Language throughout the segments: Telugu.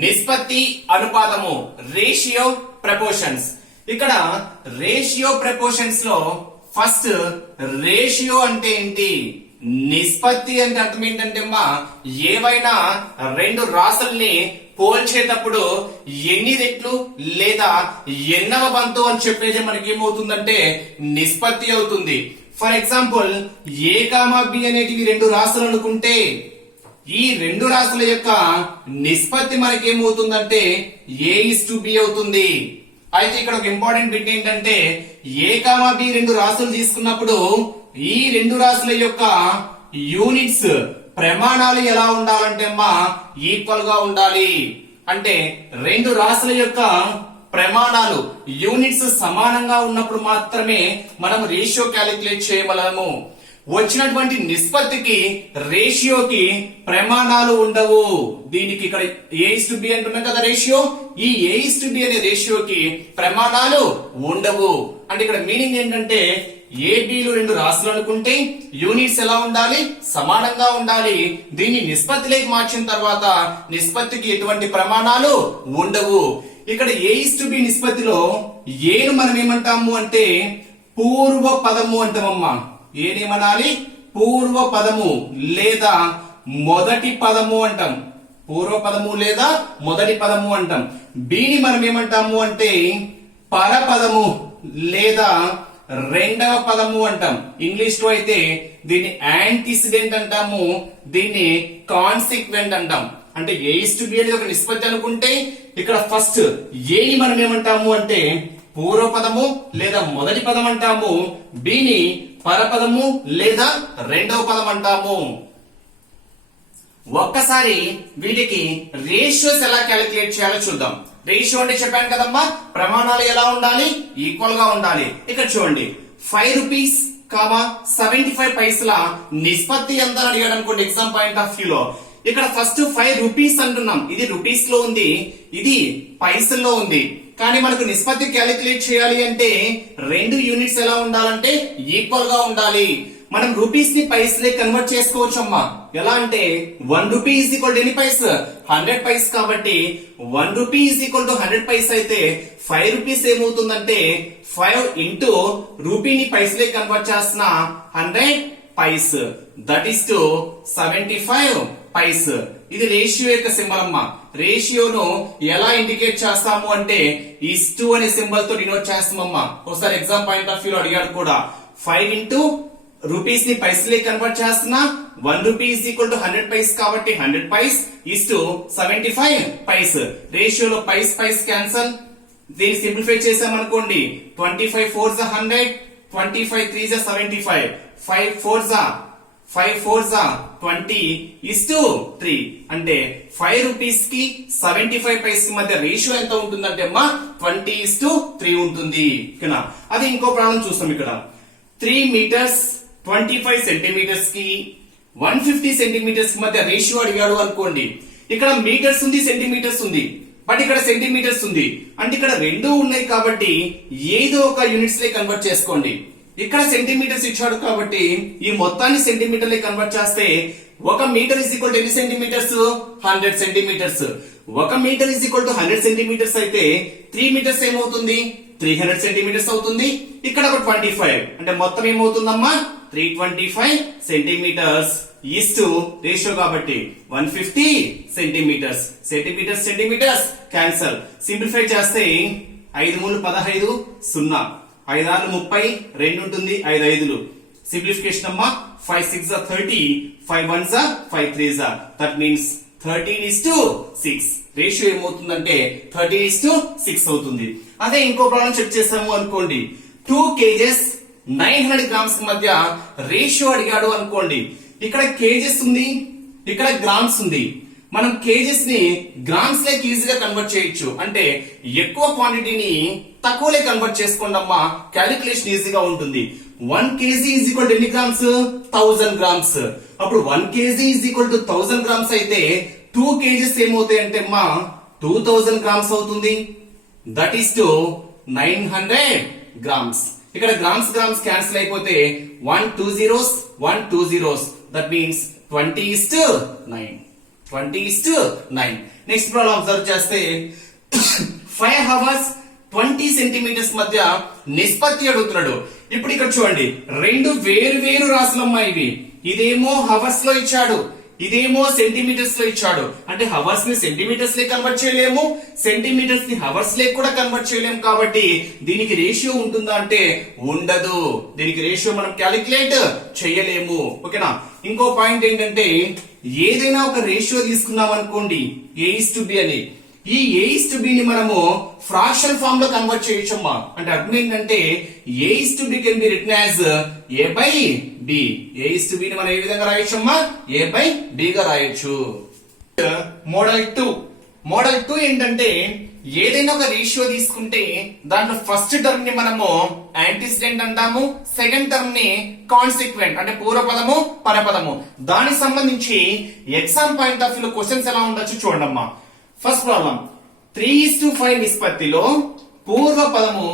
నిష్పత్తి అనుపాతము రేషియో ప్రపోర్షన్స్. ఇక్కడ రేషియో ప్రపోర్షన్స్ లో ఫస్ట్ రేషియో అంటే ఏంటి, నిష్పత్తి అంటే అర్థం ఏంటంటే అమ్మా ఏవైనా రెండు రాసుల్ని పోల్చేటప్పుడు ఎన్ని రెట్లు లేదా ఎన్నవ వంతు అని చెప్పేది మనకి ఏమవుతుందంటే నిష్పత్తి అవుతుంది. For example A comma B అనేటివి రెండు రాసులు అనుకుంటే ఈ రెండు రాసుల యొక్క నిష్పత్తి మనకి ఏమవుతుందంటే A:B అవుతుంది. అయితే ఇక్కడ ఒక ఇంపార్టెంట్ బిట్ ఏంటంటే ఏ కామా బి రెండు రాసులు తీసుకున్నప్పుడు ఈ రెండు రాసుల యొక్క యూనిట్స్ ప్రమాణాలు ఎలా ఉండాలంటే అమ్మా ఈక్వల్ గా ఉండాలి. అంటే రెండు రాసుల యొక్క ప్రమాణాలు యూనిట్స్ సమానంగా ఉన్నప్పుడు మాత్రమే మనం రేషియో క్యాలిక్యులేట్ చేయగలము. వచ్చినటువంటి నిష్పత్తికి రేషియోకి ప్రమాణాలు ఉండవు. దీనికి ఇక్కడ A:B అంటున్నాం కదా రేషియో, ఈ A:B అనే రేషియోకి ప్రమాణాలు ఉండవు. అంటే ఇక్కడ మీనింగ్ ఏంటంటే ఏబిలు రెండు రాసులు అనుకుంటే యూనిట్స్ ఎలా ఉండాలి, సమానంగా ఉండాలి. దీన్ని నిష్పత్తిలోకి మార్చిన తర్వాత నిష్పత్తికి ఎటువంటి ప్రమాణాలు ఉండవు. ఇక్కడ A:B నిష్పత్తిలో ఏను మనం ఏమంటాము అంటే పూర్వ పదము అంటామమ్మా. ఏమనాలి, పూర్వ పదము లేదా మొదటి పదము అంటాం. పూర్వ పదము లేదా మొదటి పదము అంటాం. బిని మనం ఏమంటాము అంటే పరపదము లేదా రెండవ పదము అంటాం. ఇంగ్లీష్ లో అయితే దీన్ని యాంటిసిడెంట్ అంటాము, దీన్ని కాన్సిక్వెంట్ అంటాం. అంటే A:B అనేది ఒక నిష్పత్తి అనుకుంటే ఇక్కడ ఫస్ట్ ఏని మనం ఏమంటాము అంటే పూర్వ పదము లేదా మొదటి పదం అంటాము, బిని పరపదము లేదా రెండవ పదం అంటాము. ఒక్కసారి వీటికి రేషియోస్ ఎలా క్యాలిక్యులేట్ చేయాలో చూద్దాం. రేషియో అంటే చెప్పాను కదమ్మా, ప్రమాణాలు ఎలా ఉండాలి, ఈక్వల్ గా ఉండాలి. ఇక్కడ చూడండి 5 రూపీస్ 75 పైసల నిష్పత్తి ఎంత అడిగాడు అనుకోండి ఎగ్జామ్ పాయింట్ ఆఫ్ వ్యూ లో. ఇక్కడ ఫస్ట్ 5 రూపీస్ అంటున్నాం, ఇది రూపీస్ లో ఉంది, ఇది పైసల్లో ఉంది. కానీ మనకు నిష్పత్తి క్యాలిక్యులేట్ చేయాలి అంటే రెండు యూనిట్స్ ఎలా ఉండాలంటే ఈక్వల్ గా ఉండాలి. మనం రూపీస్ ని పైసలే కన్వర్ట్ చేసుకోవచ్చు అమ్మా. ఎలా అంటే 1 రూపీ ఈజ్ ఈక్వల్ టు ఎన్ని పైస్, 100 పైస్. కాబట్టి 1 rupee is equal to 100 paise అయితే 5 రూపీస్ ఏమవుతుందంటే 5 ఇంటూ రూపీని పైసలే కన్వర్ట్ చేస్తున్న 100 paise, that is to 75 paise. ఇది రేషియో యొక్క సింబల్ అమ్మా. రేషియోను ఎలా ఇండికేట్ చేస్తాము అంటే ఈస్-టు అనే సింబల్ తో డినోట్ చేస్తామమ్మా. ఒకసారి ఎగ్జామ్ పాయింట్ ఆఫ్ వ్యూ లో అడిగాడు కూడా. 5 ఇంటూ రూపీస్ ని పైసలే కన్వర్ట్ చేస్తున్నా 1 rupee is equal to 100 paise కాబట్టి 100 పైస్ ఈస్ టు 75 పైస్. రేషియోలో పైస్ పైస్ క్యాన్సల్, దీన్ని సింప్లిఫై చేసామనుకోండి 25 4 100, 25 3 75, 5 4 20 ఈస్ టు 3. అంటే 5 రూపీస్ కి 75 పైస్ కి మధ్య రేషియో ఎంత ఉంటుందంటే అమ్మా 20 ఈస్ టు 3 ఉంటుంది. అది ఇంకో ప్రాబ్లం చూస్తాం. ఇక్కడ 3 మీటర్స్ 25 సెంటీమీటర్స్ కి 150 సెంటీమీటర్స్ కి మధ్య రేషియో అడిగాడు అనుకోండి. ఇక్కడ మీటర్స్ ఉంది, సెంటీమీటర్స్ ఉంది, బట్ ఇక్కడ సెంటీమీటర్స్ ఉంది. అంటే ఇక్కడ రెండు ఉన్నాయి కాబట్టి ఏదో ఒక యూనిట్స్ లే కన్వర్ట్ చేసుకోండి. ఇక్కడ సెంటీమీటర్స్ ఇచ్చాడు కాబట్టి ఈ మొత్తాన్ని సెంటీమీటర్లే కన్వర్ట్ చేస్తే 1 మీటర్ ఈజ్ ఈక్వల్ టు ఎన్ని centimetres, 100 centimetres. 1 metre is equal to 100 centimetres అయితే 3 మీటర్స్ ఏమవుతుంది, 300 సెంటీమీటర్స్ అవుతుంది. ఇక్కడ ఒక 25 అంటే మొత్తం ఏమవుతుందమ్మా 325 సెంటీమీటర్స్ ఈస్ టు రేషియో కాబట్టి 150 సెంటీమీటర్స్. సెంటీమీటర్స్ క్యాన్సల్, సింప్లిఫై చేస్తే 5 3 15 0, 5 6 30, 2 ఉంటుంది, 5 5లు సింప్లిఫికేషన్ అమ్మా. 5 6 30, 5 1 5 3, దట్ మీన్స్ 13:6. రేషియో ఏమవుతుందంటే 13:6 అవుతుంది. అదే ఇంకో ప్రాబ్లం చెక్ చేసాము అనుకోండి. 2 kgs 900 grams కి మధ్య రేషియో అడిగాడు అనుకోండి. ఇక్కడ కేజెస్ ఉంది, ఇక్కడ గ్రామ్స్ ఉంది. మనం కేజెస్ ని గ్రామ్స్ లేకి ఈజీగా కన్వర్ట్ చేయొచ్చు. అంటే ఎక్కువ క్వాంటిటీని తక్కువలే కన్వర్ట్ చేసుకోండి అమ్మా, క్యాలిక్యులేషన్ ఈజీగా ఉంటుంది. 1 kg ఈజ్ ఈక్వల్ టు ఎన్ని గ్రామ్స్, 1000 గ్రామ్స్. అప్పుడు 1 kg is equal to 1000 grams అయితే 2 kgs ఏమవుతాయి అంటే అమ్మా 2000 గ్రామ్స్ అవుతుంది. That is to 900 grams. ఇక్కడ గ్రామ్స్ క్యాన్సిల్ అయిపోతే 1 2 zeros, 1 2 zeros, that means 20:9. 20:9. Next problem observe చేస్తే 5 hours 20 సెంటీమీటర్స్ మధ్య నిష్పత్తి అడుగుతున్నాడు. ఇప్పుడు ఇక్కడ చూడండి, రెండు వేరు వేరు రాసులమ్మా ఇవి. ఇదేమో హవర్స్ లో ఇచ్చాడు, ఇదేమో సెంటీమీటర్స్ లో ఇచ్చాడు. అంటే హవర్స్ ని సెంటీమీటర్స్ లే కన్వర్ట్ చేయలేము, సెంటీమీటర్స్ ని హవర్స్ లే కూడా కన్వర్ట్ చేయలేము. కాబట్టి దీనికి రేషియో ఉంటుందా అంటే ఉండదు. దీనికి రేషియో మనం క్యాలిక్యులేట్ చేయలేము. ఓకేనా. ఇంకో పాయింట్ ఏంటంటే, ఏదైనా ఒక రేషియో తీసుకున్నాం అనుకోండి A:B అని, ఈ A:B ని మనము ఫ్రాక్షన్ ఫామ్ లో కన్వర్ట్ చేయొచ్చమ్మా. అంటే అర్థం ఏంటంటే A:B can be written as A/B. A:B ని మనం ఏ విధంగా రాయొచ్చమ్మా? A/B గా రాయొచ్చు. మోడల్ 2 ఏంటంటే, ఏదైనా ఒక రేషియో తీసుకుంటే దాంట్లో ఫస్ట్ టర్మ్ ని మనము యాంటిసిడెంట్ అంటాము, సెకండ్ టర్మ్ ని కాన్సిక్వెంట్ అంటే పూర్వపదము పరపదము. దానికి సంబంధించి ఎగ్జామ్ పాయింట్ ఆఫ్ వ్యూ లో క్వశ్చన్స్ ఎలా ఉండొచ్చు చూడమ్మా. ఫస్ట్ ప్రాబ్లం, 3:5 నిష్పత్తిలో పూర్వ పదము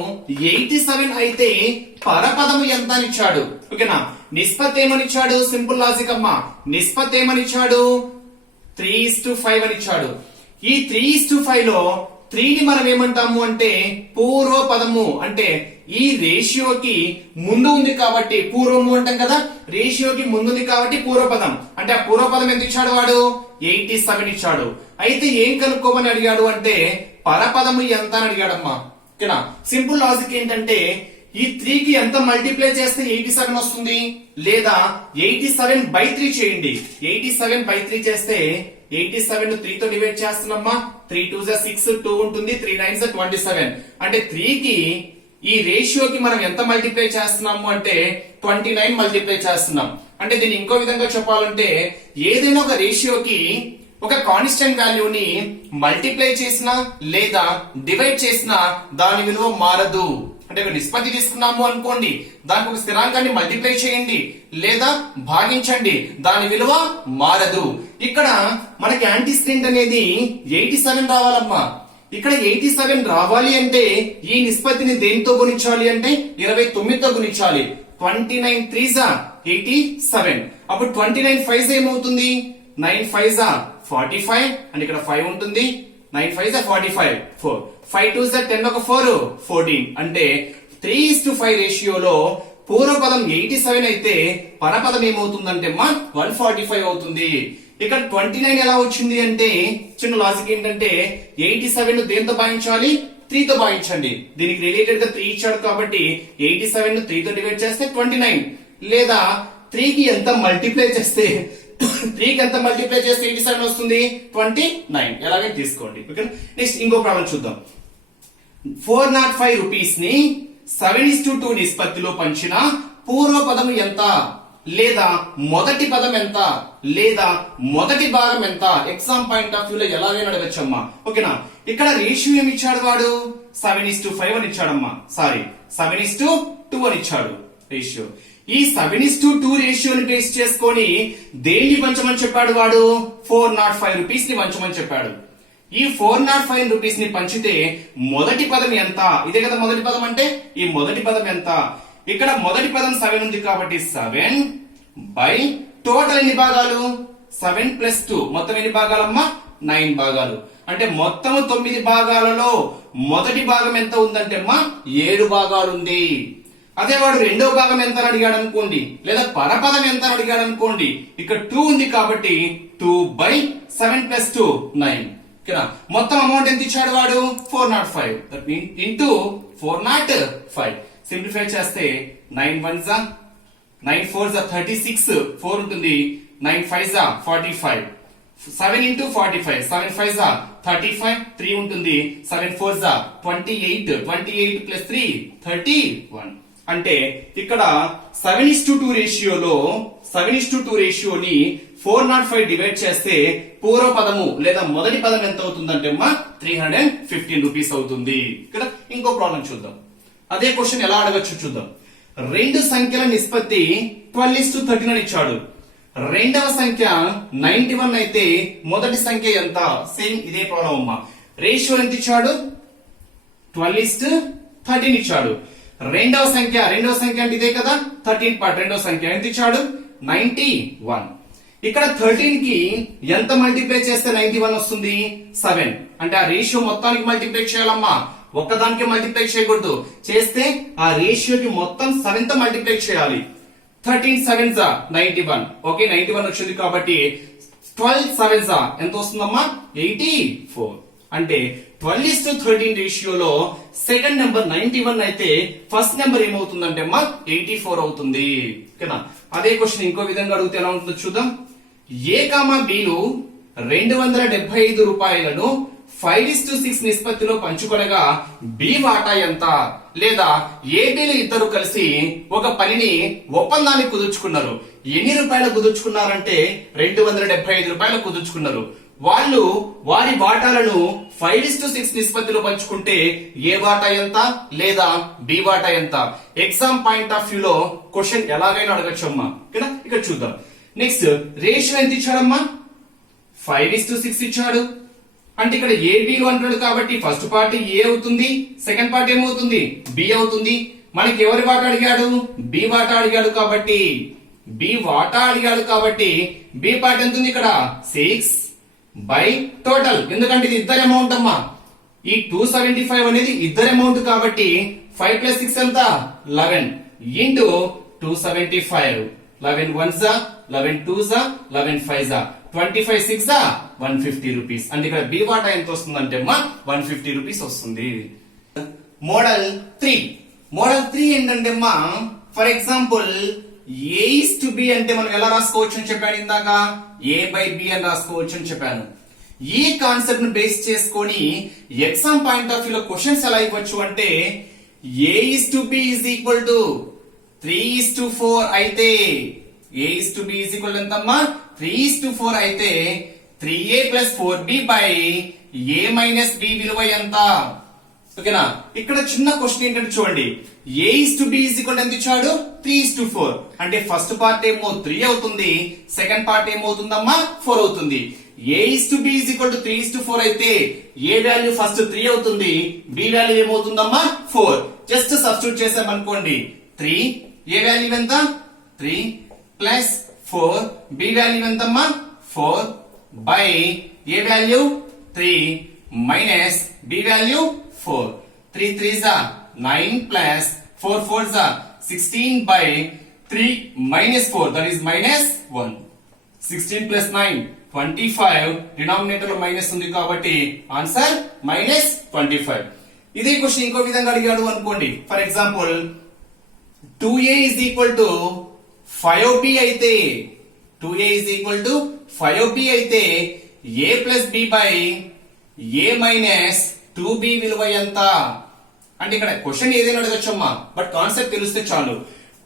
87 అయితే పరపదము ఎంత అని ఇచ్చాడు. ఓకేనా. నిష్పత్తి ఏమని ఇచ్చాడు? సింపుల్ లాజిక్ అమ్మా. నిష్పత్తి ఏమని ఇచ్చాడు? 3:5 అని ఇచ్చాడు. ఈ 3:5 లో 3 ని మనం ఏమంటాము అంటే పూర్వ పదము. అంటే ఈ రేషియోకి ముందు ఉంది కాబట్టి పూర్వము అంటాం కదా, రేషియోకి ముందుంది కాబట్టి పూర్వపదం. అంటే ఆ పూర్వపదం ఎంత ఇచ్చాడు వాడు? 87 ఇచ్చాడు. అయితే ఏం కనుక్కోమని అడిగాడు అంటే పరపదము ఎంత అని అడిగాడమ్మా. ఓకేనా. సింపుల్ లాజిక్ ఏంటంటే, ఈ 3 కి ఎంత మల్టిప్లై చేస్తే 87 వస్తుంది, లేదా 87/3 చేయండి. 87/3 చేస్తే 87 ను 3 తో డివైడ్ చేస్తున్నామ్మా. 3 2 6, 2 ఉంటుంది, 3 9 27. అంటే 3 కి ఈ రేషియోకి మనం ఎంత మల్టిప్లై చేస్తున్నాము అంటే 29 మల్టిప్లై చేస్తున్నాం. అంటే దీన్ని ఇంకో విధంగా చెప్పాలంటే, ఏదైనా ఒక రేషియోకి ఒక కాన్స్టెంట్ వాల్యూని మల్టిప్లై చేసినా లేదా డివైడ్ చేసినా దాని విలువ మారదు. అంటే ఒక నిష్పత్తి తీసుకున్నాము అనుకోండి, దానికి ఒక స్థిరాంకాన్ని మల్టిప్లై చేయండి లేదా భాగించండి, దాని విలువ మారదు. ఇక్కడ మనకి యాంటిసిడెంట్ అనేది 87 రావాలమ్మా. ఇక్కడ 87 రావాలి అంటే ఈ నిష్పత్తిని దేనితో గుణించాలి అంటే 29తో గుణించాలి. 29 3s 87. అప్పుడు 29 5s ఏమవుతుంది? 9 5s 45. అండ్ ఇక్కడ 5 ఉంటుంది. 9 5s 45. 4 5 2s 10 ఒక 4 14. అంటే 3:5 రేషియోలో పూర్వపదం 87 అయితే పరపదం ఏమవుతుందంటే 145 అవుతుంది. ఇక్కడ 29 ఎలా వచ్చింది అంటే చిన్న లాజిక్ ఏంటంటే 87 ను దేంతో భాగించాలి? 3 తో భాగించండి. దీనికి రిలేటెడ్ గా 3 ఇచ్చాడు కాబట్టి 87 ను 3 తో డివైడ్ చేస్తే 29, లేదా 3 కి ఎంత మల్టిప్లై చేస్తే 87 వస్తుంది? 29. ఎలాగైనా తీసుకోండి. ఓకే. నెక్స్ట్ ఇంకో ప్రాబ్లం చూద్దాం. 405 రూపీస్ ని 7:2 నిష్పత్తిలో పంచిన పూర్వ పదము ఎంత, లేదా మొదటి పదం ఎంత, లేదా మొదటి భాగం ఎంత? ఎగ్జామ్ పాయింట్ ఆఫ్ వ్యూ లో ఎలాగైనా అడగచ్చమ్మా. ఓకేనా. ఇక్కడ రేషియో ఏమి ఇచ్చాడు వాడు? 7:5 అని ఇచ్చాడమ్మా. సారీ, 7:2 అని ఇచ్చాడు రేషియో. ఈ 7:2 రేషియోని బేస్ చేసుకొని దేన్ని పంచమని చెప్పాడు వాడు? 405 రూపీస్ ని పంచమని చెప్పాడు. ఈ 405 రూపీస్ ని పంచితే మొదటి పదం ఎంత? ఇదే కదా మొదటి పదం అంటే. ఈ మొదటి పదం ఎంత? ఇక్కడ మొదటి పదం 7 ఉంది కాబట్టి 7 బై టోటల్ ఎన్ని భాగాలు? 7 + 2 మొత్తం ఎన్ని భాగాలమ్మా? 9 భాగాలు. అంటే మొత్తం 9 భాగాలలో మొదటి భాగం ఎంత ఉందంటే అమ్మా 7 భాగాలు ఉంది. అదే వాడు రెండో భాగం ఎంత అని అడిగాడు అనుకోండి, లేదా పరపదం ఎంత అని అడిగాడు అనుకోండి, ఇక్కడ 2 ఉంది కాబట్టి 2/7 + 2 9. మొత్తం అమౌంట్ ఎంత ఇచ్చాడు వాడు? 405 ఇంటూ 405. సింప్లిఫై చేస్తే 9 1s 9 4s 36, 4 ఉంటుంది, 9 5s 45, 7 into 45, 7 5s 35, 3 ఉంటుంది, 7 4s 28, 28 plus 3 31. అంటే ఇక్కడ 7:2 రేషియోలో 7:2 రేషియోని 405 డివైడ్ చేస్తే పూర్వ పదము లేదా మొదటి పదం ఎంత అవుతుందంటే 315 రూపీస్ అవుతుంది. కదా. ఇంకో ప్రాబ్లం చూద్దాం. అదే క్వశ్చన్ ఎలా అడగచ్చు చూద్దాం. రెండు సంఖ్యల నిష్పత్తి 12:13 అని ఇచ్చాడు. రెండవ సంఖ్య 91 అయితే మొదటి సంఖ్య ఎంత? సేమ్ ఇదే ప్రాబ్లం అమ్మా. రేషియో ఎంత ఇచ్చాడు? 12:13 ఇచ్చాడు. రెండవ సంఖ్య అంటే ఇదే కదా 13 పార్ట్. రెండవ సంఖ్య ఎంత ఇచ్చాడు? 91. ఇక్కడ 13 కి ఎంత మల్టిప్లై చేస్తే 91 వస్తుంది? 7. అంటే ఆ రేషియో మొత్తానికి మల్టిప్లై చేయాలమ్మా, ఒక్కదానికి మల్టిప్లై చేయకూడదు. చేస్తే ఆ రేషియోకి మొత్తం 7 తో మల్టిప్లై చేయాలి. 13 7s 91. ఓకే, 91 వచ్చింది కాబట్టి 12 7s ఎంత వస్తుందమ్మా? 84. అంటే 12:13 రేషియోలో సెకండ్ నెంబర్ 91 అయితే ఫస్ట్ నెంబర్ ఏమవుతుందంటే అమ్మా 84 అవుతుంది. ఓకేనా? అదే క్వశ్చన్ ఇంకో విధంగా అడిగితే ఎలా ఉంటుందో చూద్దాం. ఏ కామా బిలు 275 రూపాయలను 5:6 నిష్పత్తిలో పంచుకొనగా బి వాటా ఎంత? లేదా ఏ బిలు ఇద్దరు కలిసి ఒక పనిని ఒప్పందాన్ని కుదుర్చుకున్నారు. ఎన్ని రూపాయలు కుదుర్చుకున్నారంటే 275 రూపాయలు కుదుర్చుకున్నారు. వాళ్ళు వారి వాటాలను 5:6 నిష్పత్తిలో పంచుకుంటే ఏ వాటా ఎంత లేదా బి వాటా ఎంత? ఎగ్జామ్ పాయింట్ ఆఫ్ వ్యూ లో క్వశ్చన్ ఎలాగైనా అడగచ్చు అమ్మా. ఓకేనా? ఇక్కడ చూద్దాం. నెక్స్ట్ రేషియో ఎంత ఇచ్చాడమ్మా? 5:6 ఇచ్చాడు. అంటే ఇక్కడ ఏ బిలు అంటాడు కాబట్టి ఫస్ట్ పార్ట్ ఏ అవుతుంది, సెకండ్ పార్ట్ ఏమవుతుంది? బి అవుతుంది. మనకి ఎవరి వాటా అడిగాడు? బి వాటా అడిగాడు కాబట్టి బి వాటా అడిగాడు కాబట్టి బి పార్ట్ ఎంత ఉంది ఇక్కడ? 6 బై టోటల్. ఎందుకంటే ఇది ఇద్దరు అమౌంట్ అమ్మా. ఈ 275 అనేది ఇద్దరు అమౌంట్ కాబట్టి 5 + 6 ఎంత? 11 into 275. 11 1s 11 2s 11 5s 25 6s 150 rupees. అంటే ఇక్కడ బి వాటా ఎంత వస్తుందంటే అమ్మా 150 రూపీస్ వస్తుంది. మోడల్ 3. మోడల్ 3 ఏంటంటే అమ్మా, ఫర్ ఎగ్జాంపుల్ A:B అంటే మనం ఎలా రాసుకోవచ్చు అని చెప్పాను ఇందాక, A/B అని రాసుకోవచ్చు అని చెప్పాను. ఈ కాన్సెప్ట్ ను బేస్ చేసుకొని ఎగ్జామ్ పాయింట్ ఆఫ్ వ్యూ లో క్వశ్చన్స్ ఎలా ఇవ్వచ్చు అంటే A:B = 3:4 అయితే A:B = ఎంతమ్మా? 3:4 అయితే 3A + 4B / A - B విలువ ఎంత? ఓకేనా? ఇక్కడ చిన్న క్వశ్చన్ ఏంటంటే చూడండి, A:B ఎంత ఇచ్చాడు? 3:4. అంటే ఫస్ట్ పార్ట్ ఏమో 3 అవుతుంది, సెకండ్ పార్ట్ ఏమవుతుందమ్మా 4 అవుతుంది. A:B 3:4 అయితే ఏ వాల్యూ ఫస్ట్ 3 అవుతుంది, బి వాల్యూ ఏమవుతుందమ్మా 4. జస్ట్ సబ్స్టిట్యూట్ చేసామనుకోండి, 3 ఏ వాల్యూ ఎంత? 3 ప్లస్ 4 బి వాల్యూ ఎంతమ్మా 4 by A value 3 minus B value 4. 3 3s 9 plus 4 4s 16 by 3 minus 4 that is minus 1. 16 plus 9 25. Denominator లో మైనస్ ఉంది కాబట్టి ఆన్సర్ -25. ఇదే క్వశ్చన్ ఇంకో విధంగా అడిగాడు అనుకోండి. ఫర్ ఎగ్జాంపుల్ 2A = 5B అయితే 2A = 5B అయితే A + B by A minus 2B విలువ ఎంత? అంటే ఇక్కడ క్వశ్చన్ ఏదైనా అడగచ్చమ్మా, బట్ కాన్సెప్ట్ తెలిస్తే చాలు.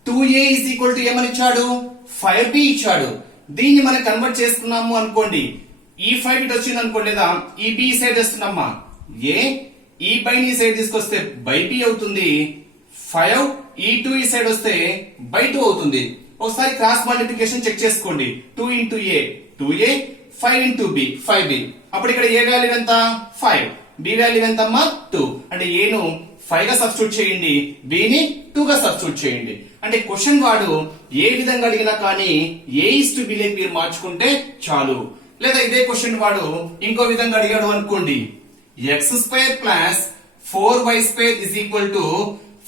2A = ఏమని ఇచ్చాడు? 5B ఇచ్చాడు. దీన్ని మనం కన్వర్ట్ చేసుకున్నాము అనుకోండి, ఈ 5 ఇటు వచ్చింది అనుకోండి, లేదా ఈ B సైడ్ వస్తుందమ్మా A, ఈ బై ని సైడ్ తీసుకొస్తే బై B అవుతుంది. 5 ఈ 2 ఈ సైడ్ వస్తే బై 2 అవుతుంది. ఒకసారి క్రాస్ మల్టిప్లికేషన్ చెక్ చేసుకోండి. 2 × A 2A, 5 × B 5B. అప్పుడు ఇక్కడ ఏ వాల్యూ ఎంత? 5. బి వాల్యూ ఎంతమ్మా 2. అంటే ఏ ను 5 గా సబ్స్టిట్యూట్ చేయండి, బి ని 2 గా సబ్స్టిట్యూట్ చేయండి. అంటే క్వశ్చన్ వాడు ఏ విధంగా అడిగినా కానీ A:B లేకి మీరు మార్చుకుంటే చాలు. లేదా ఇదే క్వశ్చన్ వాడు ఇంకో విధంగా అడిగాడు అనుకోండి, x² + 4y² =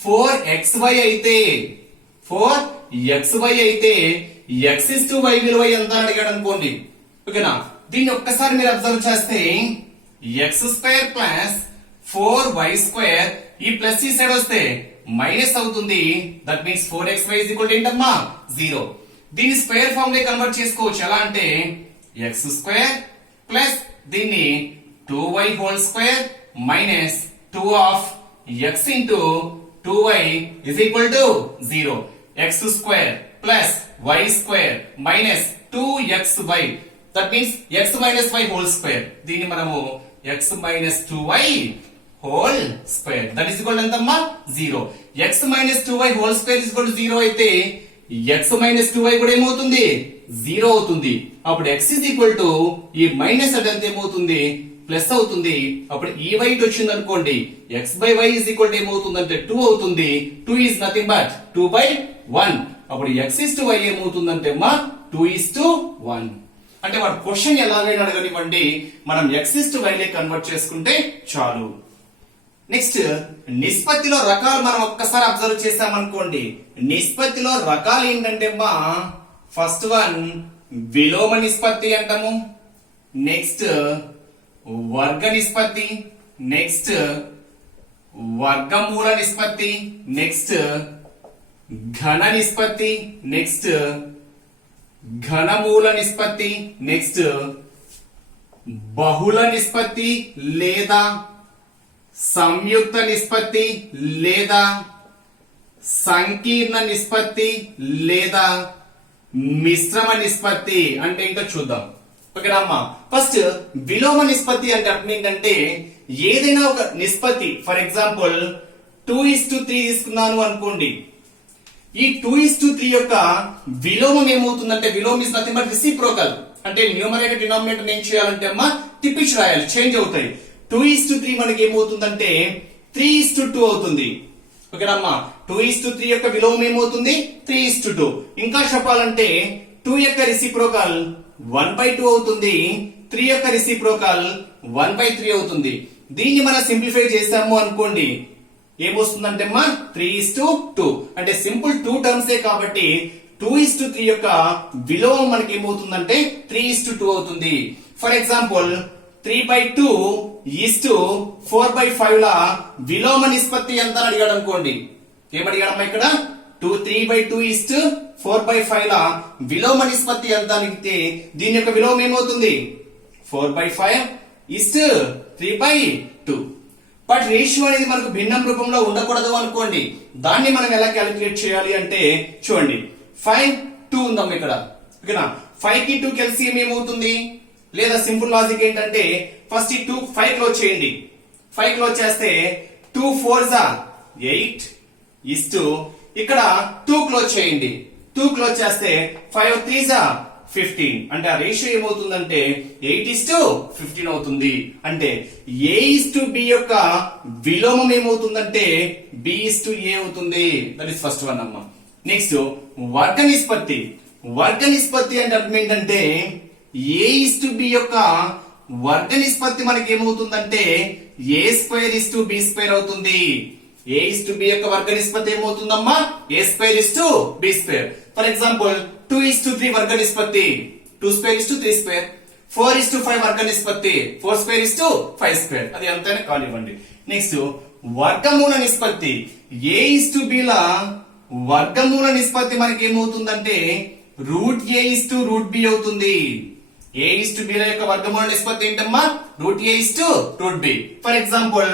4xy అయితే 4xy అయితే x:y విలువ ఎంత అని అడిగాడు అనుకోండి. ఓకేనా? దీన్ని ఒక్కసారి మీరు అబ్జర్వ్ చేస్తే x² + 4y² ఈ ప్లస్ ఈ సైడ్ వస్తే మైనస్ అవుతుంది. దట్ మీన్స్ 4xy = ఏంటమ్మా 0. దీన్ని స్క్వేర్ ఫామ్ లో కన్వర్ట్ చేసుకోవచ్చు. ఎలా అంటే x² ప్లస్ దీన్ని 2y² minus 2 of x into 2y = 0. x² plus y² minus 2xy that means x minus y whole square. దీన్ని మనము x minus 2y whole square that is equal ఎంతమ్మా 0. x minus 2y whole square is equal 0 అయితే x మైనస్ 2y కూడా ఏమవుతుంది 0 అవుతుంది. అప్పుడు x ఈస్ ఈక్వల్ టు ఈ మైనస్ అదంతా ఏమవుతుంది ప్లస్ అవుతుంది. అప్పుడు ఈ y ఇటు వచ్చింది అనుకోండి, x/y ఈస్ ఈక్వల్ టు ఏమవుతుందంటే 2 అవుతుంది. 2 ఈస్ నథింగ్ బట్ 2/1. అప్పుడు x is to y ఏమవుతుందంటే అమ్మా 2:1. అంటే వాడు క్వశ్చన్ ఎలాగైనా అడగనివ్వండి, మనం x:y కన్వర్ట్ చేసుకుంటే చాలు. నెక్స్ట్ నిష్పత్తిలో రకాలు మనం ఒక్కసారి అబ్జర్వ్ చేసామనుకోండి. నిష్పత్తిలో రకాలు ఏంటంటే ఫస్ట్ వన్ విలోమ నిష్పత్తి అంటాము, నెక్స్ట్ వర్గ నిష్పత్తి, నెక్స్ట్ వర్గమూల నిష్పత్తి, నెక్స్ట్ ఘన నిష్పత్తి, నెక్స్ట్ ఘనమూల నిష్పత్తి, నెక్స్ట్ బహుళ నిష్పత్తి లేదా సంయుక్త నిష్పత్తి లేదా సంకీర్ణ నిష్పత్తి లేదా మిశ్రమ నిష్పత్తి అంటే ఏంటో చూద్దాం. ఓకేనా అమ్మా. ఫస్ట్ విలోమ నిష్పత్తి అంటే అర్థం ఏంటంటే ఏదైనా ఒక నిష్పత్తి, ఫర్ ఎగ్జాంపుల్ 2:3 తీసుకున్నాను అనుకోండి. ఈ 2:3 యొక్క విలోమం ఏమవుతుందంటే, విలోమం ఇస్ నథింగ్ బట్ రెసిప్రోకల్. అంటే న్యూమరేటర్ డినామినేటర్ ఏం చేయాలంటే అమ్మా తిప్పించి రాయాలి, చేంజ్ అవుతాయి. 2:3 మనకి ఏమవుతుందంటే 3:2 అవుతుంది. ఓకేనమ్మా. 2:3 యొక్క విలోమం ఏమవుతుంది 3:2. ఇంకా చెప్పాలంటే 2 యొక్క రెసిప్రోకల్ 1/2 అవుతుంది, 3 యొక్క రెసిప్రోకల్ 1/3 అవుతుంది. దీన్ని మనం సింప్లిఫై చేసాము అనుకోండి, ఏమొస్తుందంటే అమ్మా 3:2. అంటే సింపుల్ 2 టర్మ్సే కాబట్టి 2:3 యొక్క విలోమం మనకి ఏమవుతుందంటే 3:2 అవుతుంది. ఫర్ ఎగ్జాంపుల్ 3/2:4/5 ల విలోమ నిష్పత్తి ఎంత అని అడిగాడు అనుకోండి. ఏమడిగాడమ్మా ఇక్కడ 3/2:4/5 ల విలోమ నిష్పత్తి ఎంత అడిగితే దీని యొక్క విలోమం ఏమవుతుంది 4/5:3/2. బట్ రేషియో అనేది మనకు భిన్నం రూపంలో ఉండకూడదు అనుకోండి. దాన్ని మనం ఎలా క్యాలిక్యులేట్ చేయాలి అంటే చూడండి, 5, 2 ఉందాం ఇక్కడ. ఓకేనా. 5 కి 2 ఎల్సిఎం ఏమవుతుంది, లేదా సింపుల్ లాజిక్ ఏంటంటే ఫస్ట్ ఈ 2 5 క్లోజ్ చేయండి. 5 క్లోజ్ చేస్తే 2 4s 8 ఇక్కడ 2 క్లోజ్ చేయండి. 2 క్లోజ్ చేస్తే 5 3s 15. అంటే ఆ రేషియో ఏమవుతుందంటే 8:15 అవుతుంది. అంటే A:B యొక్క విలోమం ఏమవుతుందంటే B:A అవుతుంది. దట్ ఈస్ ఫస్ట్ వన్ అమ్మా. నెక్స్ట్ వర్గ నిష్పత్తి. వర్గ నిష్పత్తి అంటే అర్థం ఏంటంటే A:B యొక్క వర్గ నిష్పత్తి మనకి ఏమవుతుందంటే A²:B² అవుతుంది. A:B యొక్క వర్గ నిష్పత్తి ఏమవుతుందమ్మా A²:B². ఫర్ ఎగ్జాంపుల్ 2:3 వర్గ నిష్పత్తి 2²:3². 4:5 వర్గ నిష్పత్తి 4²:5². అది ఎంతైనా కానివ్వండి. నెక్స్ట్ వర్గమూల నిష్పత్తి. A:B ల వర్గమూల నిష్పత్తి మనకి ఏమవుతుందంటే √A:√B అవుతుంది. A:B ల యొక్క వర్గమూల నిష్పత్తి ఏంటమ్మా √A:√B. ఫర్ ఎగ్జాంపుల్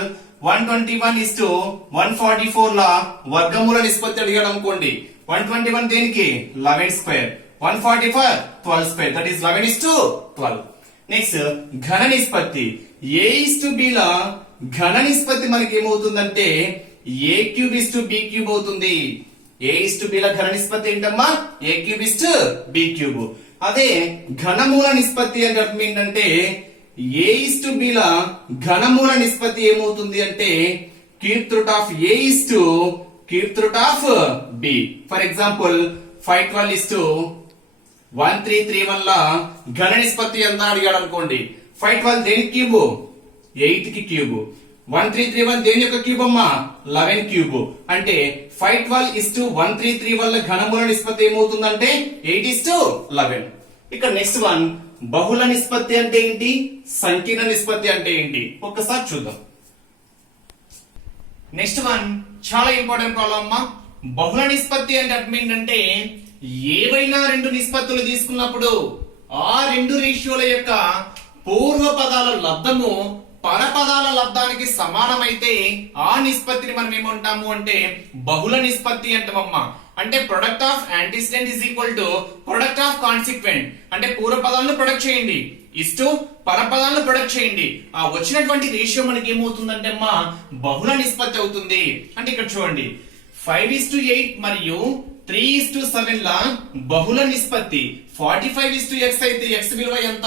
121:144 ల వర్గమూల నిష్పత్తి అడిగాడు అనుకోండి. 121 దేనికి 11². 144 12². That is 11:12. నెక్స్ట్ ఘన నిష్పత్తి. A:B ల ఘన నిష్పత్తి మనకి ఏమవుతుందంటే A³:B³ అవుతుంది. A:B ల ఘన నిష్పత్తి ఏంటమ్మా A³:B³. అదే ఘనమూల నిష్పత్తి అంటే అర్థం ఏంటంటే A:B ల ఘనమూల నిష్పత్తి ఏమవుతుంది అంటే √A:√B. ఫర్ ఎగ్జాంపుల్ 512:1331 ల ఘన నిష్పత్తి ఎంత అడిగాడు అనుకోండి. 512 దేనికి క్యూబ్ 8 కి క్యూబ్. 1331 దేని యొక్క క్యూబ్ అమ్మా 11 క్యూబ్. అంటే 512:1331 ల ఘనమూల నిష్పత్తి ఏమవుతుందంటే 8:11. ఇక్కడ నెక్స్ట్ వన్ బహుళ నిష్పత్తి అంటే ఏంటి, సంకీర్ణ నిష్పత్తి అంటే ఏంటి ఒక్కసారి చూద్దాం. నెక్స్ట్ వన్ చాలా ఇంపార్టెంట్ ప్రాబ్లం అమ్మా. బహుళ నిష్పత్తి అంటే అర్థం ఏంటంటే ఏవైనా రెండు నిష్పత్తులు తీసుకున్నప్పుడు ఆ రెండు రేషియోల యొక్క పూర్వ పదాల లబ్ధము పరపదాల లబ్ధానికి సమానమైతే ఆ నిష్పత్తిని మనం ఏమంటాము అంటే బహుళ నిష్పత్తి అంటామమ్మా. అంటే product of antecedent is equal to product of consequent. అంటే పూర్వ పదాలను ప్రొడక్ట్ చేయండి, ఇస్తూ పరపదాలను ప్రొడక్ట్ చేయండి. ఆ వచ్చినటువంటి రేషియో మనకి ఏమవుతుందంటే అమ్మా బహుళ నిష్పత్తి అవుతుంది. అంటే ఇక్కడ చూడండి 5:8 మరియు 3:7 ల బహుళ నిష్పత్తి. 45:x అయితే x విలువ ఎంత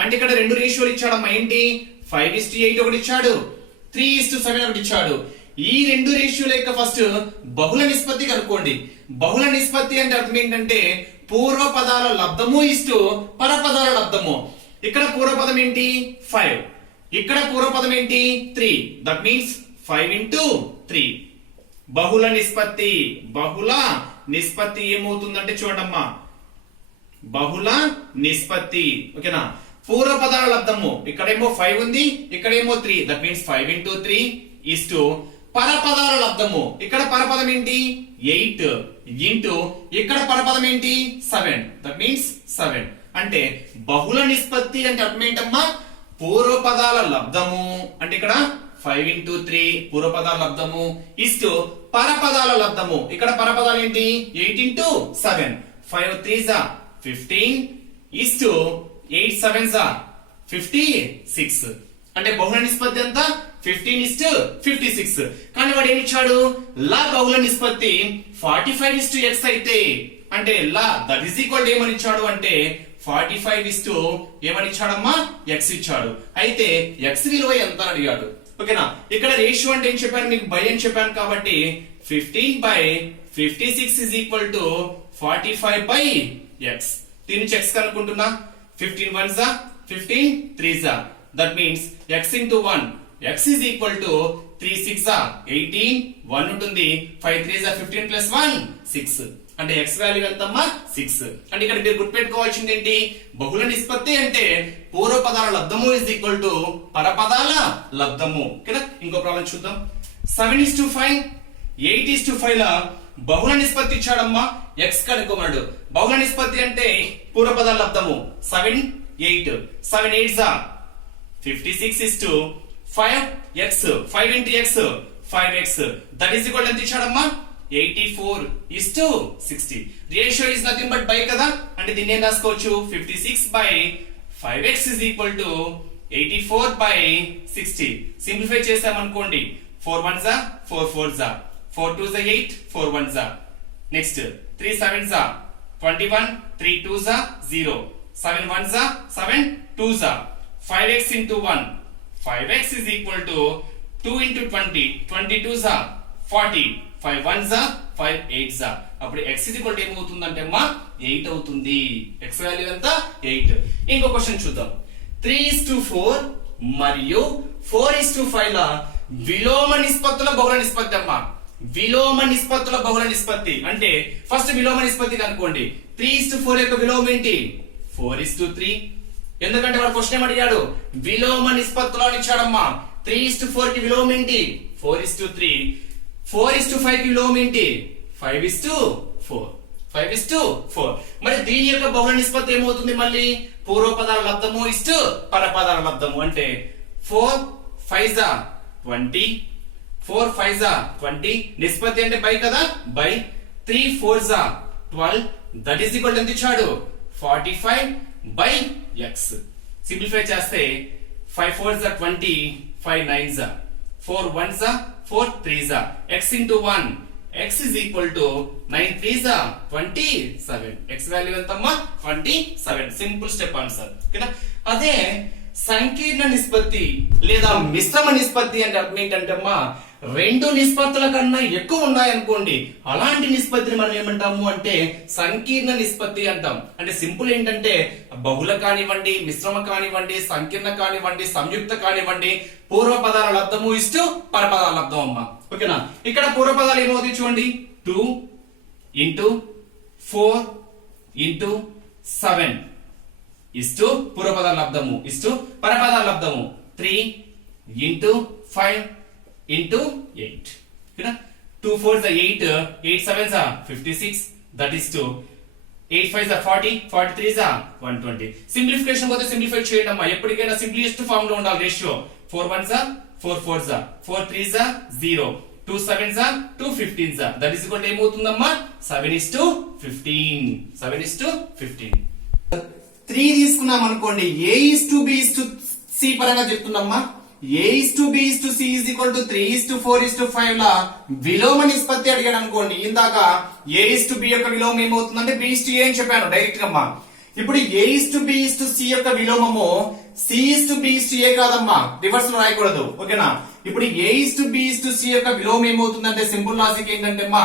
అంటే ఇక్కడ రెండు రేషియోలు ఇచ్చాడమ్మా. ఏంటి 5:8 ఒకటి ఇచ్చాడు, 3:7 ఒకటి ఇచ్చాడు. ఈ రెండు రేషియోల యొక్క ఫస్ట్ బహుళ నిష్పత్తి కనుక్కోండి. బహుళ నిష్పత్తి అంటే అర్థం ఏంటంటే పూర్వ పదాల లబ్ధము ఇస్తూ పరపదాల లబ్ధము. ఇక్కడ పూర్వపదం ఏంటి 5, ఇక్కడ పూర్వపదం ఏంటి 3. That means 5 into 3. బహుళ నిష్పత్తి. బహుళ నిష్పత్తి ఏమవుతుందంటే చూడమ్మా, బహుళ నిష్పత్తి. ఓకేనా? పూర్వపదాల లబ్ధము ఇక్కడేమో 5 ఉంది, ఇక్కడేమో 3. That means 5 into 3 is to పరపదాల లబ్ధము. ఇక్కడ పరపదం ఏంటి 8 ఇంటూ ఇక్కడ పరపదం ఏంటి 7. That means 7. అంటే బహుళ నిష్పత్తి అంటే అర్థం ఏంటమ్మా, పూర్వపదాల లబ్ధము అంటే ఇక్కడ 5 into 3 పూర్వపదాల లబ్ధము ఇస్తూ పరపదాల లబ్ధము. ఇక్కడ పరపదాలు ఏంటి 8 into 7. 5 3s are 15 ఇస్తూ 8 7s are 56. అంటే బహుళ నిష్పత్తి ఎంత 15:56. కానీ వాడు ఏమి ఇచ్చాడు, లా బహుళ నిష్పత్తి 45:x అయితే అంటే లా దట్ ఈస్ ఈక్వల్ ఏమని ఇచ్చాడు అంటే 45 ఏమని ఇచ్చాడమ్మా x ఇచ్చాడు. అయితే x విలువ ఎంత అని అడిగాడు. ఓకేనా? ఇక్కడ రేషియో అంటే ఏం చెప్పాను మీకు, బై అని చెప్పాను కాబట్టి 15/56 is equal to 45/x. దీని నుంచి x కనుక్కుంటున్నా. 15 1s are 15 3s are. That means x into 1. x is equal to 3 6 are 18. 1 ఉంటుంది. 5 3s are 15 plus 1 6. అంటే x వాల్యూ ఎంతమ్మా 6. అంటే ఇక్కడ మీరు గుర్తుపెట్టుకోవాల్సింది ఏంటి, బహుళ నిష్పత్తి అంటే పూర్వపదాల లబ్ధము is equal to పరపదాల లబ్ధము. ఓకేనా? ఇంకో ప్రాబ్లం చూద్దాం. 7:5 8:5 ల బహుళ నిష్పత్తి ఇచ్చాడమ్మా, x కనుక్కోమన్నాడు. బహుళ నిష్పత్తి అంటే పూర్వపదాల లబ్ధము 7 8. 7 8s are 56:5x. 5 into x 5x. That is equal to ఎంత ఇచ్చాడమ్మా 84:60. Ratio is nothing but by కదా, అంటే దీన్ని ఏం రాసుకోవచ్చు 56/5x is equal to 84/60. Simplify చేసామనుకోండి 4 1s are 4 4s are 4 2s are 8 4 1s are. Next 3 7s are 21 3 2s are 0 7 1s are 7 2s are. 5x into 1 5x is equal to 2 into 20 22s are 40 5 1s are 5 8s are. అప్పుడు x is equal to ఏమవుతుందంటే అమ్మా 8 అవుతుంది. x వాల్యూ ఎంత 8. ఇంకో క్వశ్చన్ చూద్దాం. 3:4 మరియు 4:5 ల విలోమ నిష్పత్తుల బహుళ నిష్పత్తి అమ్మా. విలోమ నిష్పత్తుల బహుళ నిష్పత్తి అంటే ఫస్ట్ విలోమ నిష్పత్తి కనుక్కోండి. 3:4 యొక్క విలోమం ఏంటి 4:3. ఎందుకంటే వాడు క్వశ్చన్ ఏం అడిగాడు, విలోమ నిష్పత్తులో ఇచ్చాడమ్మా. 3:4 కి విలోమం ఏంటి 4:3. 4:5 కి విలోమం ఏంటి 5:4. 5:4. మరి దీని యొక్క బహుళ నిష్పత్తి ఏమవుతుంది, మళ్ళీ పూర్వపదాల లబ్ధము ఇస్తూ పరపదాల లబ్ధము. అంటే 4 5s are 20 4 5s are 20. నిష్పత్తి అంటే బై కదా, by 3 4s are 12. That is equal ఎంత ఇచ్చాడు 45/x. సింప్లిఫై చేస్తే 5 4s are 20 5 9s are 4 1s are 4 3s are. x into 1 x is equal to 9 3s are 27. x value ఎంతమ్మా 27. Simple step answer. ఓకేనా? అదే సంకీర్ణ నిష్పత్తి లేదా మిశ్రమ నిష్పత్తి అంటే అర్థం ఏంటంటే అమ్మా, రెండు నిష్పత్తుల కన్నా ఎక్కువ ఉన్నాయనుకోండి, అలాంటి నిష్పత్తిని మనం ఏమంటాము అంటే సంకీర్ణ నిష్పత్తి అంటాం. అంటే సింపుల్ ఏంటంటే బహుళ కానివ్వండి, మిశ్రమ కానివ్వండి, సంకీర్ణ కానివ్వండి, సంయుక్త కానివ్వండి, పూర్వపదాల లబ్ధము ఇస్తూ పరపదాల లబ్ధం అమ్మా. ఓకేనా? ఇక్కడ పూర్వపదాలు ఏమవుతాయి చూడండి 2 into 4 into 7 ఇస్తూ పూర్వపదాల లబ్ధము ఇస్తూ పరపదాల లబ్ధము 3 into 5 into 8. 2 4s are 8 8 7s are 56. That is 2 8 5s are 40 43s are 120. Simplification పోతే సింప్లిఫై చేయండి అమ్మా. ఎప్పటికైనా సింప్లియస్ట్ ఫామ్ లో ఉండాలి ratio. 4 1s are 4 4s are 4 3s are 0 2 7s are 2 15s are. That is equal to ఏమవుతుందమ్మా 7:15. 7:15. 3 తీసుకున్నాం అనుకోండి, A:B:C పరంగా చెప్తున్నామ్మా. A:B:C is equal to 3:4:5 ల విలోమ నిష్పత్తి అడిగాడు అనుకోండి. ఇందాక A:B యొక్క విలోమం ఏమవుతుందంటే B:A అని చెప్పాను డైరెక్ట్ గా అమ్మా. ఇప్పుడు A is to B is to C యొక్క విలోమము C is to B is to A కాదమ్మా, రివర్స్ లో రాయకూడదు. ఓకేనా? ఇప్పుడు A is to B is to C యొక్క విలోమం ఏమవుతుందంటే సింపుల్ లాజిక్ ఏంటంటే అమ్మా,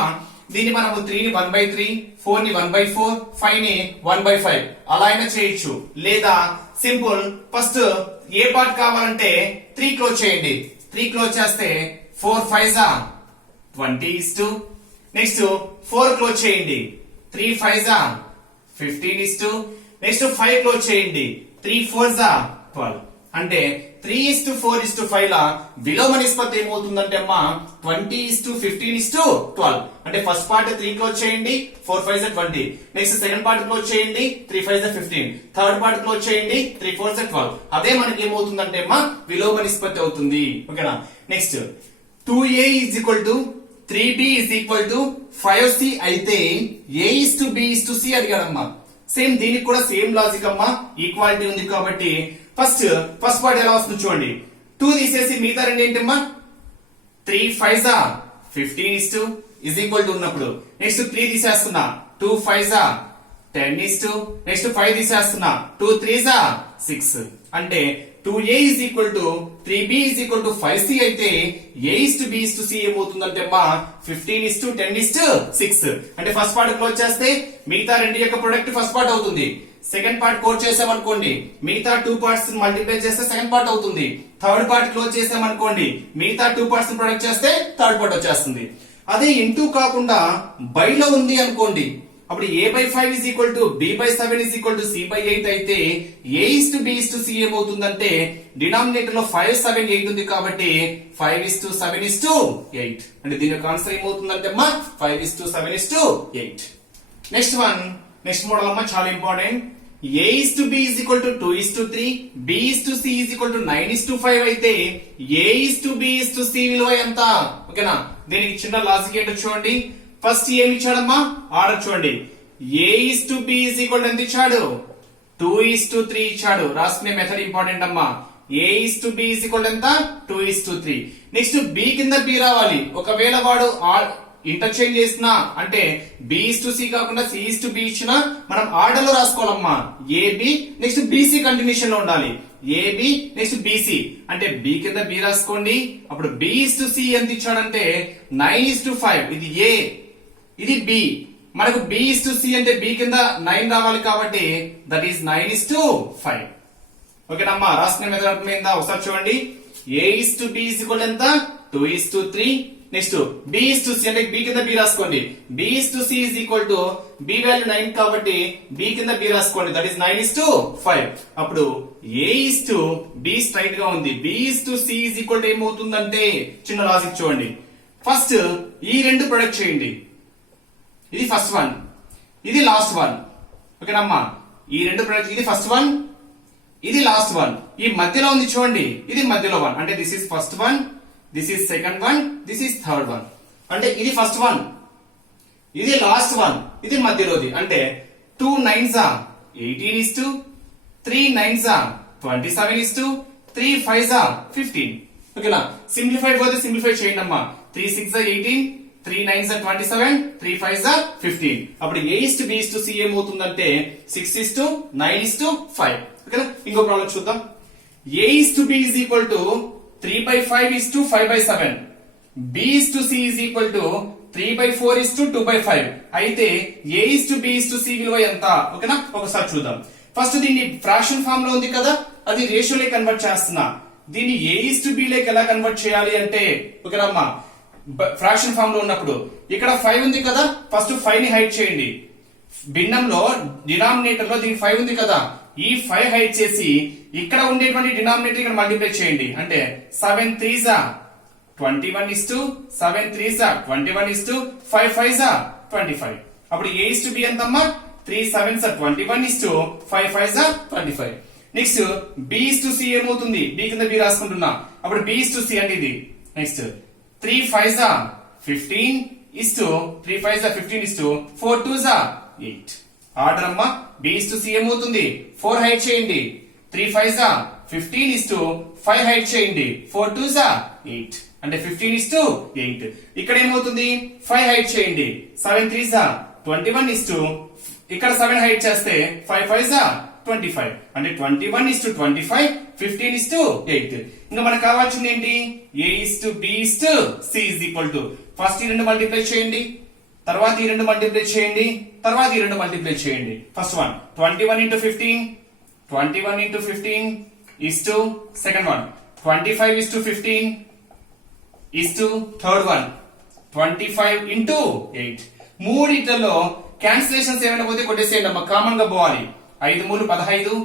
దీన్ని మనము 3 ని 1/3, 4 ని 1/4, 5 ని 1/5 అలా అయినా చేయొచ్చు. లేదా సింపుల్ ఫస్ట్ ఏ పార్ట్ కావాలంటే 3 క్లోజ్ చేయండి. 3 క్లోజ్ చేస్తే 4 5 20 నెక్స్ట్ 4 క్లోజ్ చేయండి. 3 5 15 నెక్స్ట్ 5 క్లోజ్ చేయండి. 3 4 12 అంటే 3:4:5 లా విలోమ నిష్పత్తి ఏమవుతుందంటే అమ్మా 20:15:12 అంటే ఫస్ట్ పార్ట్ 3 క్లోజ్ చేయండి. 4 5 20 నెక్స్ట్ సెకండ్ పార్ట్ క్లోజ్ చేయండి. 3 5 15 థర్డ్ పార్ట్ క్లోజ్ చేయండి. 3 4 12 అదే మనకి ఏమవుతుందంటే అమ్మా విలోమ నిష్పత్తి అవుతుంది. ఓకేనా? నెక్స్ట్ 2a = 3b = 5c అయితే a is to b is to c అడిగాడమ్మా. సేమ్ దీనికి కూడా సేమ్ లాజిక్ అమ్మా, ఈక్వాలిటీ ఉంది కాబట్టి ఫస్ట్ పార్ట్ ఎలా వస్తుంది చూడండి. 2 తీసేసి మిగతా రెండు ఏంటమ్మా 3 5 15 = ఉన్నప్పుడు నెక్స్ట్ 3 తీసేస్తున్నా 2 5 10 నెక్స్ట్ 5 తీసేస్తున్నా 2 3 6 అంటే 2a = 3b = 5c అయితే a is to b is to c ఏమవుతుందంటే అమ్మా 15 10 6 అంటే ఫస్ట్ పార్ట్ క్లోజ్ చేస్తే మిగతా రెండు యొక్క ప్రొడక్ట్ ఫస్ట్ పార్ట్ అవుతుంది. సెకండ్ పార్ట్ క్లోజ్ చేసామనుకోండి మిగతా 2 పార్ట్స్ మల్టిప్లై చేస్తే సెకండ్ పార్ట్ అవుతుంది. థర్డ్ పార్ట్ క్లోజ్ చేసామనుకోండి మిగతా 2 పార్ట్స్ ప్రొడక్ట్ చేస్తే థర్డ్ పార్ట్ వచ్చేస్తుంది. అదే ఇంటూ కాకుండా బై లో ఉంది అనుకోండి, అప్పుడు a/5 = b/7 = c/8 అయితే a is to b is to c ఏమవుతుందంటే డినామినేటర్ లో 5 7 8 ఉంది కాబట్టి 5:7:8 అంటే దీని యొక్క ఆన్సర్ ఏమవుతుందంటే అమ్మా 5:7:8. నెక్స్ట్ మోడల్ అమ్మా చాలా important. a is to b = 2:3, b is to c = 9:5 అయితే a is to b is to c విలువ ఎంత? ఓకేనా? దీనికి చిన్న లాజిక్ ఏంటో చూడండి. ఫస్ట్ ఏమి ఇచ్చాడమ్మా ఆర్డర్ చూడండి. a is to b = ఎంత ఇచ్చాడు? 2:3 ఇచ్చాడు. రాసుకునే మెథడ్ ఇంపార్టెంట్ అమ్మా. a is to b = ఎంత? 2:3. నెక్స్ట్ b కింద b రావాలి. ఒకవేళ వాడు ఇంటర్చేంజ్ చేసినా అంటే b is to c కాకుండా c is to b ఇచ్చినా మనం ఆర్డర్ లో రాసుకోవాలమ్మా. ab నెక్స్ట్ bc కంటిన్యూషన్ లో ఉండాలి. ab నెక్స్ట్ bc అంటే b కింద b రాసుకోండి. అప్పుడు b is to c ఎంత ఇచ్చాడంటే 9:5 ఇది a ఇది b. మనకు b is to c అంటే b కింద 9 రావాలి కాబట్టి దట్ ఈస్ 9:5. ఓకేనమ్మా? రాసుకునే మెథడ్ అర్థమైందా? ఒకసారి చూడండి. a is to b = ఎంత? 2:3 next b is to c అంటే b కింద b రాసుకోండి. b is to c = b value 9 కాబట్టి b కింద b రాసుకోండి. That is 9:5. అప్పుడు a is to b straight గా ఉంది. b is to c = ఏమవుతుందంటే చిన్న లాజిక్ చూడండి. ఫస్ట్ ఈ రెండు ప్రొడక్ట్ చేయండి. ఇది ఫస్ట్ వన్, ఇది లాస్ట్ వన్. ఓకేనమ్మా? ఈ రెండు ప్రొడక్ట్, ఇది ఫస్ట్ వన్, ఇది లాస్ట్ వన్. ఈ మధ్యలో ఉంది చూడండి, ఇది మధ్యలో వన్. అంటే this is first one, this is second one, this is third one. అంటే ఇది ఫస్ట్ వన్, ఇది లాస్ట్ వన్, ఇది మధ్యలోది. అంటే 2 9s 18 3 9s 27 3 5s 15. ఓకేనా? సింప్లిఫైడ్ పోతే సింప్లిఫై చేయండి అమ్మా. 3 6 18 3 9s 27 3 5s 15. అప్పుడు a is to b is to c ఏమవుతుందంటే 6:9:5. ఓకేనా? ఇంకో ప్రాబ్లం చూద్దాం. a is to b = 3/5:5/7. b is to c = 3/4:2/5 అయితే a is to b is to c విలువ ఎంత? ఓకేనా? ఒకసారి చూద్దాం. ఫస్ట్ దీన్ని ఫ్రాక్షన్ ఫామ్ లో ఉంది కదా, అది రేషియోలో కన్వర్ట్ చేస్తున్నా. దీన్ని a is to b లోకి ఎలా కన్వర్ట్ చేయాలి అంటే ఓకేనమ్మా ఫ్రాక్షన్ ఫామ్ లో ఉన్నప్పుడు ఇక్కడ 5 ఉంది కదా, ఫస్ట్ 5 ని హైడ్ చేయండి. భిన్నంలో డినామినేటర్ లో దీనికి 5 ఉంది కదా, ఈ 5 హైడ్ చేసి ఇక్కడ ఉండేటువంటి డినామినేటర్ ఇక్కడ మల్టిప్లై చేయండి. అంటే 7 3s 21 7 3s 21 5 5s 25. అప్పుడు a is to b ఎంతమ్మా 3 7s 21 5 5s 25. Next b is to c ఏమవుతుంది? b కింద b రాసుకుంటున్నా. అప్పుడు b is to c అంటే ఇది. Next 3 5s 15 3 5s 15 4 2s 8. Order అమ్మా. b is to c ఏమవుతుంది? 4 హైడ్ చేయండి. 3 5s 15 5 హైడ్ చేయండి. 4 2s 8 అంటే 15:8. ఇక్కడ ఏమవుతుంది? 5 హైడ్ చేయండి. 7 3s 21 ఇక్కడ 7 హైడ్ చేస్తే 5 5 25 అంటే 21:25 15:8. ఇంకా మనకు కావాల్సింది ఏంటి? A:B:C is equal to first ఈ రెండు మల్టిప్లై చేయండి, తర్వాత ఈ రెండు మల్టిప్లై చేయండి, తర్వాత ఈ రెండు మల్టిప్లై చేయండి. First one 21:15 is to second one 25:15 is to third one 25:8. మూడిట్లలో cancellations ఏమైనా పోతే కొట్టేసేయండి అమ్మా, కామన్ గా పోవాలి. 5 3 15,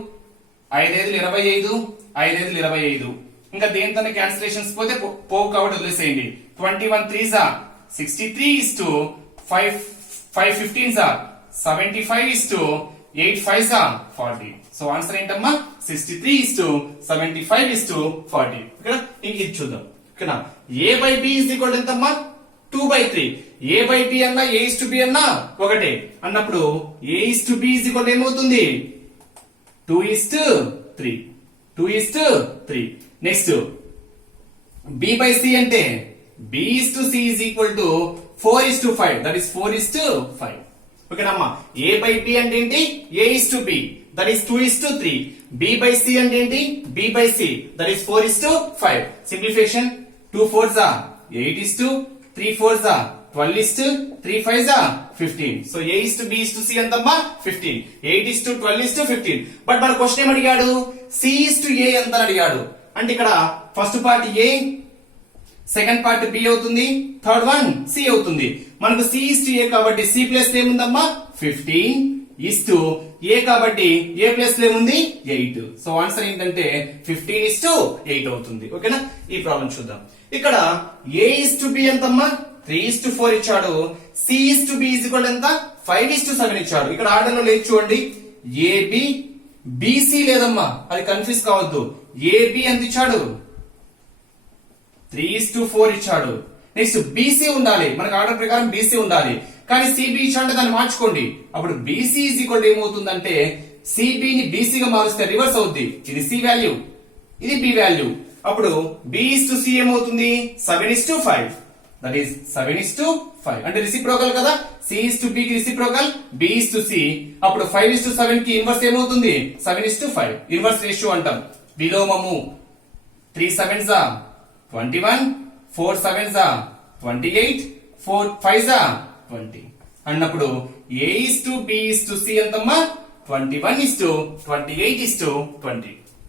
5 5 25, 5 5 25. ఇంకా దేంతో క్యాన్సిలేషన్స్ పోతే పోవు కాబట్టి వదిలేసేయండి. 21 3s 63 is to 5 15s 75 is to 8 5s 40. So answer ఏంటమ్మా? 63 is to 75 is to 40. ఇక్కడ ఇంక ఇది చూద్దాం. ఓకేనా? A/B is equal to ఎంతమ్మా? 2/3. A/B అన్నా A:B అన్నా ఒకటే అన్నప్పుడు A:B is equal to ఏమవుతుంది? 2:3. 2:3. నెక్స్ట్ B/C అంటే B:C is equal to 4:5. that is 4:5. ఓకేనమ్మా? A/B అంటే ఏంటి? A:B, that is 2:3. B/C అంటే ఏంటి? B/C, that is 4:5. Simplification 2 4s 8 3 4s 12 3 5s 15. So A:B:C ఎంతమ్మా? 15. 8 12 15. బట్ మన క్వశ్చన్ ఏం అడిగాడు? C:A ఎంత అడిగాడు. అంటే ఇక్కడ first part A, second part B అవుతుంది, థర్డ్ వన్ C అవుతుంది. మనకు C:A కాబట్టి C ప్లేస్ ఏముందమ్మా? 15 A కాబట్టి A ప్లేస్ ఏముంది? 8. సో ఆన్సర్ ఏంటంటే 15:8 అవుతుంది. ఓకేనా? ఈ ప్రాబ్లం చూద్దాం. ఇక్కడ A:B ఎంతమ్మా? 3:4 ఇచ్చాడు. C:B ఈజ్ ఈక్వల్ ఎంత? 5:7 ఇచ్చాడు. ఇక్కడ ఆర్డర్ లో లేదు చూడండి. AB BC లేదమ్మా, అది కన్ఫ్యూజ్ కావద్దు. AB ఎంత ఇచ్చాడు? 3:4 ఇచ్చాడు. నెక్స్ట్ BC ఉండాలి, మనకు ఆర్డర్ ప్రకారం BC ఉండాలి. కానీ CB ఇచ్చాడు, దాన్ని మార్చుకోండి. అప్పుడు BC ఈజ్ ఈక్వల్ ఏమవుతుందంటే CB ని BC గా మారుస్తే రివర్స్ అవుద్ది. ఇది C వాల్యూ, ఇది B వాల్యూ. అప్పుడు B:C ఏమవుతుంది? 7:5. దట్ ఈస్ 7:5 అంటే రెసిప్రోకల్ కదా. C:B కి రెసిప్రోకల్, B:C. అప్పుడు 5:7 కి ఇన్వర్స్ ఏమవుతుంది? 7:5. ఇన్వర్స్ రేషియో అంటాం. విలోమము 3 7s 21, 4 7s 28, 4 5s 20 అన్నప్పుడు A:B:C ఎంతమ్మా? 21:28:20.